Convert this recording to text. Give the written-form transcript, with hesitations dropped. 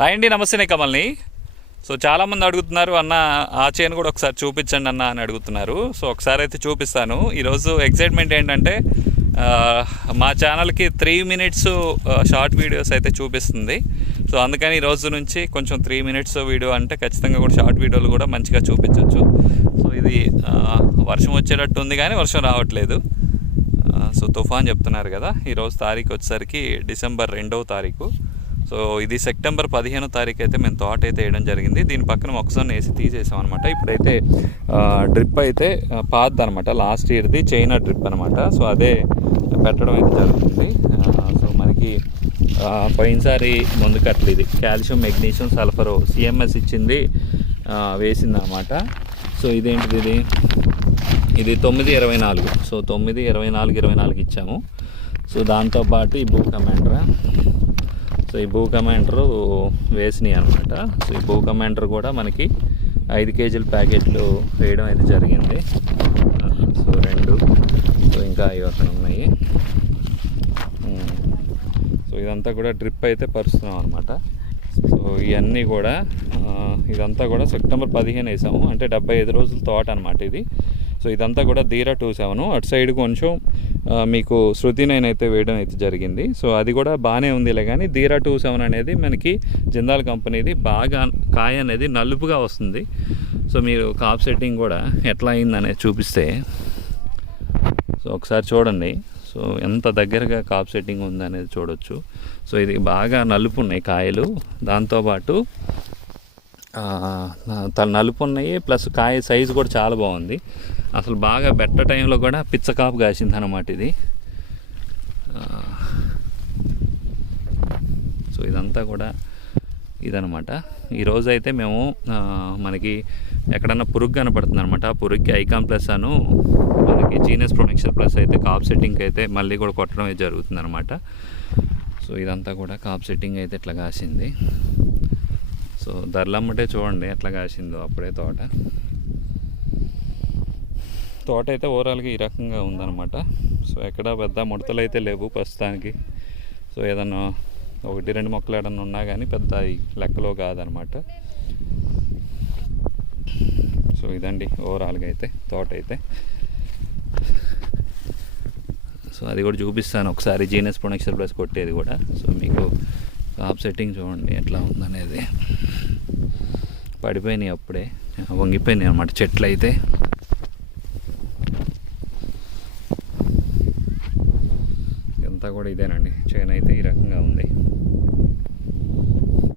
Hi అండి, నమస్తే. నేను కమల్ని. సో చాలామంది అడుగుతున్నారు, అన్న ఆ చైన్ కూడా ఒకసారి చూపించండి అన్న అని అడుగుతున్నారు. సో ఒకసారి అయితే చూపిస్తాను. ఈరోజు ఎగ్జైట్మెంట్ ఏంటంటే మా ఛానల్కి 3 minutes షార్ట్ వీడియోస్ అయితే చూపిస్తుంది. సో అందుకని ఈరోజు నుంచి కొంచెం 3 minutes వీడియో అంటే ఖచ్చితంగా కూడా షార్ట్ వీడియోలు కూడా మంచిగా చూపించవచ్చు. సో ఇది వర్షం వచ్చేటట్టు ఉంది కానీ వర్షం రావట్లేదు. సో తుఫాన్ చెప్తున్నారు కదా. ఈరోజు తారీఖు వచ్చేసరికి డిసెంబర్ 2వ తారీఖు. సో ఇది సెప్టెంబర్ 15వ తారీఖు అయితే మేము తోట అయితే వేయడం జరిగింది. దీని పక్కన ఒకసారి వేసి తీసేసాం అనమాట. ఇప్పుడైతే డ్రిప్ అయితే పాత్ అనమాట, లాస్ట్ ఇయర్ది చైనా డ్రిప్ అనమాట. సో అదే పెట్టడం అయితే జరుగుతుంది. సో మనకి పోయినసారి ముందు కట్టలు ఇది కాల్షియం, మెగ్నీషియం, సల్ఫర్ సిఎంఎస్ ఇచ్చింది వేసింది అనమాట. సో ఇదేంటిది, ఇది 924. సో 9-24 ఇచ్చాము. సో దాంతోపాటు ఈ భూ కమాండర్, సో ఈ భూ కమాండరు వేసినాయి అనమాట. సో ఈ భూ కమాండర్ కూడా మనకి 5 kg ప్యాకెట్లు వేయడం అయితే జరిగింది. సో 2, సో ఇంకా ఇవన్నీ ఉన్నాయి. సో ఇదంతా కూడా డ్రిప్ అయితే పరుస్తున్నాం అనమాట. సో ఇవన్నీ కూడా ఇదంతా కూడా సెప్టెంబర్ 15 వేసాము, అంటే 75 రోజుల తోట అనమాట ఇది. సో ఇదంతా కూడా ధీరా 27. అటు సైడ్ కొంచెం మీకు శృతి 9 అయితే వేయడం అయితే జరిగింది. సో అది కూడా బాగానే ఉందిలే, కానీ ధీరా 27 అనేది మనకి జిందాల్ కంపెనీది బాగా కాయ అనేది నలుపుగా వస్తుంది. సో మీరు కాప్ సెట్టింగ్ కూడా ఎట్లా అయిందనేది చూపిస్తే, సో ఒకసారి చూడండి. సో ఎంత దగ్గరగా కాప్ సెట్టింగ్ ఉందనేది చూడొచ్చు. సో ఇది బాగా నలుపు ఉన్నాయి కాయలు, దాంతోపాటు నలుపు ఉన్నాయి, ప్లస్ కాయ సైజు కూడా చాలా బాగుంది. అసలు బాగా బెట్ట టైంలో కూడా పిచ్చ కాపు కాసింది అన్నమాట ఇది. సో ఇదంతా కూడా ఇదనమాట. ఈరోజు అయితే మేము మనకి ఎక్కడన్నా పురుగు కనపడుతుంది అనమాట. ఆ పురుగుకి ఐకాన్ ప్లస్ అను మనకి జీనస్ ప్రొటెక్షన్ ప్లస్ అయితే కాప్ సెట్టింగ్ అయితే మళ్ళీ కూడా కొట్టడం అయితే జరుగుతుంది అనమాట. సో ఇదంతా కూడా కాప్ సెట్టింగ్ అయితే ఇట్లా కాసింది. సో ధరలమ్మటే చూడండి ఎట్లా కాసిందో అప్పుడే తోట అయితే ఓవరాల్గా ఈ రకంగా ఉందన్నమాట. సో ఎక్కడ పెద్ద ముడతలు అయితే లేవు ప్రస్తుతానికి. సో ఏదన్నా 1-2 మొక్కలు ఏదన్నా ఉన్నా కానీ పెద్ద లెక్కలో కాదనమాట. సో ఇదండి ఓవరాల్గా అయితే తోట అయితే. సో అది కూడా చూపిస్తాను ఒకసారి, జీనస్ ప్రొటెక్షన్ ప్లస్ కొట్టేది కూడా. సో మీకు కాప్ సెట్టింగ్ చూడండి ఎట్లా ఉందనేది. పడిపోయినాయి అప్పుడే, వంగిపోయినాయి అన్నమాట చెట్లు అయితే. ఇదంతా కూడా ఇదేనండి, చైన్ అయితే ఈ రకంగా ఉంది.